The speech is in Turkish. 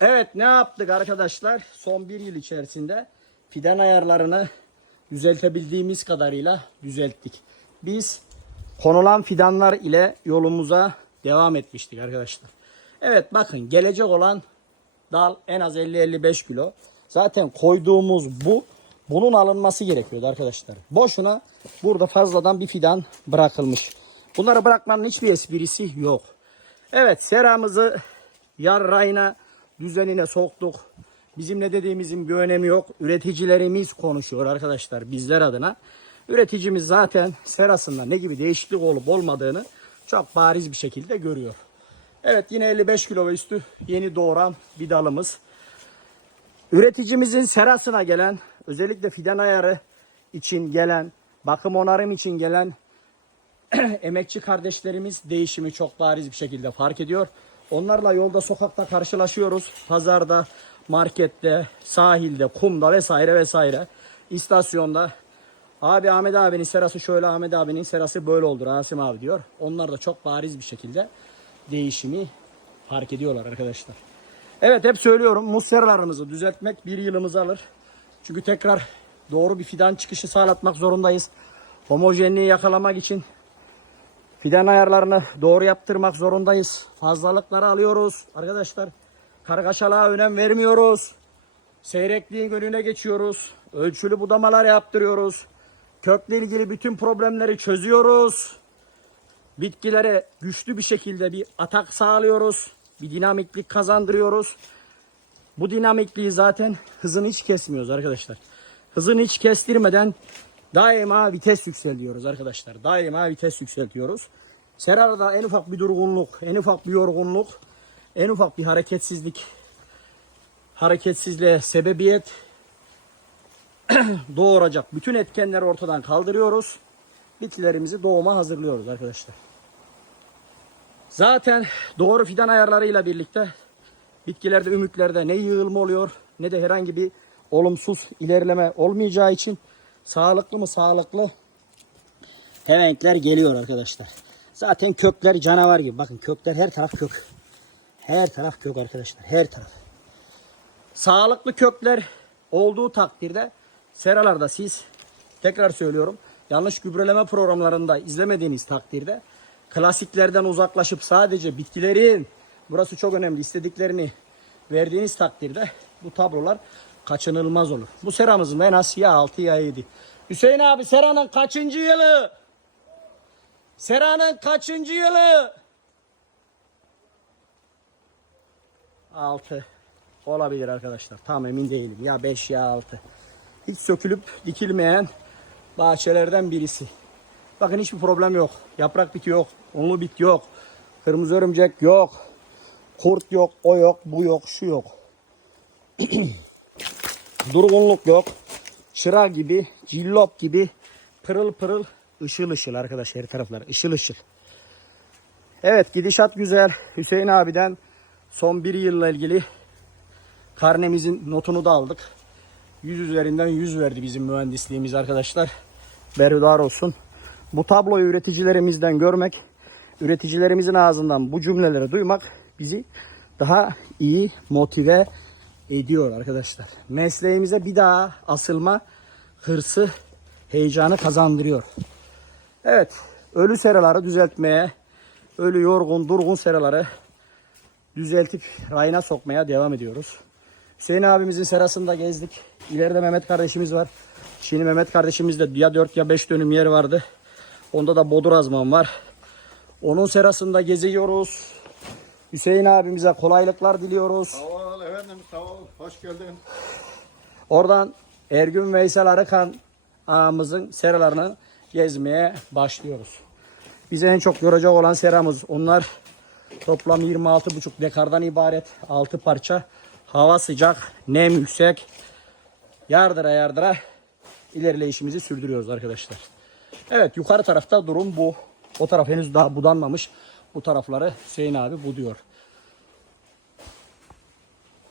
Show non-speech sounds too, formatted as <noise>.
Evet ne yaptık arkadaşlar? Son bir yıl içerisinde fidan ayarlarını düzeltebildiğimiz kadarıyla düzelttik. Biz konulan fidanlar ile yolumuza devam etmiştik arkadaşlar. Evet bakın gelecek olan dal en az 50-55 kilo. Zaten koyduğumuz bu. Bunun alınması gerekiyordu arkadaşlar. Boşuna burada fazladan bir fidan bırakılmış. Bunları bırakmanın hiçbir esprisi yok. Evet seramızı yar rayına düzenine soktuk. Bizim ne dediğimizin bir önemi yok. Üreticilerimiz konuşuyor arkadaşlar bizler adına. Üreticimiz zaten serasında ne gibi değişiklik olup olmadığını çok bariz bir şekilde görüyor. Evet yine 55 kilo ve üstü yeni doğuran bir dalımız. Üreticimizin serasına gelen özellikle fidan ayarı için gelen bakım onarım için gelen <clears throat> emekçi kardeşlerimiz değişimi çok bariz bir şekilde fark ediyor. Onlarla yolda sokakta karşılaşıyoruz. Pazarda, markette, sahilde, kumda vesaire vesaire. istasyonda. Abi Ahmet abinin serası şöyle, Ahmet abinin serası böyle oldu Rasim abi diyor. Onlar da çok bariz bir şekilde değişimi fark ediyorlar arkadaşlar. Evet hep söylüyorum muz seralarımızı düzeltmek bir yılımızı alır. Çünkü tekrar doğru bir fidan çıkışı sağlatmak zorundayız. Homojenliği yakalamak için Fidan ayarlarını doğru yaptırmak zorundayız. Fazlalıkları alıyoruz arkadaşlar. Kargaşalığa önem vermiyoruz. Seyrekliğin önüne geçiyoruz. Ölçülü budamalar yaptırıyoruz. Kökle ilgili bütün problemleri çözüyoruz. Bitkilere güçlü bir şekilde bir atak sağlıyoruz. Bir dinamiklik kazandırıyoruz. Bu dinamikliği zaten hızını hiç kesmiyoruz arkadaşlar. Hızını hiç kestirmeden daima vites yükseltiyoruz arkadaşlar. Daima vites yükseltiyoruz. Serarada en ufak bir durgunluk, en ufak bir yorgunluk, en ufak bir hareketsizlik, hareketsizliğe sebebiyet <clears throat> doğuracak bütün etkenleri ortadan kaldırıyoruz. Bitkilerimizi doğuma hazırlıyoruz arkadaşlar. Zaten doğru fidan ayarlarıyla birlikte bitkilerde, ümitlerde ne yığılma oluyor ne de herhangi bir olumsuz ilerleme olmayacağı için sağlıklı mı sağlıklı hevenkler geliyor arkadaşlar. Zaten kökler canavar gibi. Bakın kökler her taraf kök. Her taraf kök arkadaşlar. Her taraf. Sağlıklı kökler olduğu takdirde seralarda siz tekrar söylüyorum yanlış gübreleme programlarında izlemediğiniz takdirde klasiklerden uzaklaşıp sadece bitkilerin burası çok önemli istediklerini verdiğiniz takdirde bu tablolar kaçınılmaz olur. Bu seramızın en az ya 6 ya 7. Hüseyin abi seranın kaçıncı yılı? Sera'nın kaçıncı yılı? 6 olabilir arkadaşlar. Tam emin değilim. Ya 5 ya 6. Hiç sökülüp dikilmeyen bahçelerden birisi. Bakın hiçbir problem yok. Yaprak biti yok. Unlu bit yok. Kırmızı örümcek yok. Kurt yok. O yok. Bu yok. Şu yok. <clears throat> Durgunluk yok. Çıra gibi, cillop gibi pırıl pırıl ışıl ışıl arkadaşlar her taraflar ışıl ışıl. Evet gidişat güzel. Hüseyin abiden son bir yılla ilgili karnemizin notunu da aldık. 100 üzerinden 100 verdi bizim mühendisliğimiz arkadaşlar. Berhudar olsun. Bu tabloyu üreticilerimizden görmek, üreticilerimizin ağzından bu cümleleri duymak bizi daha iyi motive ediyor arkadaşlar. Mesleğimize bir daha asılma hırsı, heyecanı kazandırıyor. Evet, ölü seraları düzeltmeye, ölü yorgun, durgun seraları düzeltip rayına sokmaya devam ediyoruz. Hüseyin abimizin serasında gezdik. İleride Mehmet kardeşimiz var. Şimdi Mehmet kardeşimizde ya 4 ya 5 dönüm yer vardı. Onda da bodur azman var. Onun serasında geziyoruz. Hüseyin abimize kolaylıklar diliyoruz. Sağ Hoş geldin. Oradan Ergün Veysel Arıkan ağamızın seralarını gezmeye başlıyoruz. Bize en çok yoracak olan seramız. Onlar toplam 26,5 dekardan ibaret. 6 parça. Hava sıcak, nem yüksek. Yardıra yardıra ilerleyişimizi sürdürüyoruz arkadaşlar. Evet yukarı tarafta durum bu. O taraf henüz daha budanmamış. Bu tarafları Hüseyin abi buduyor.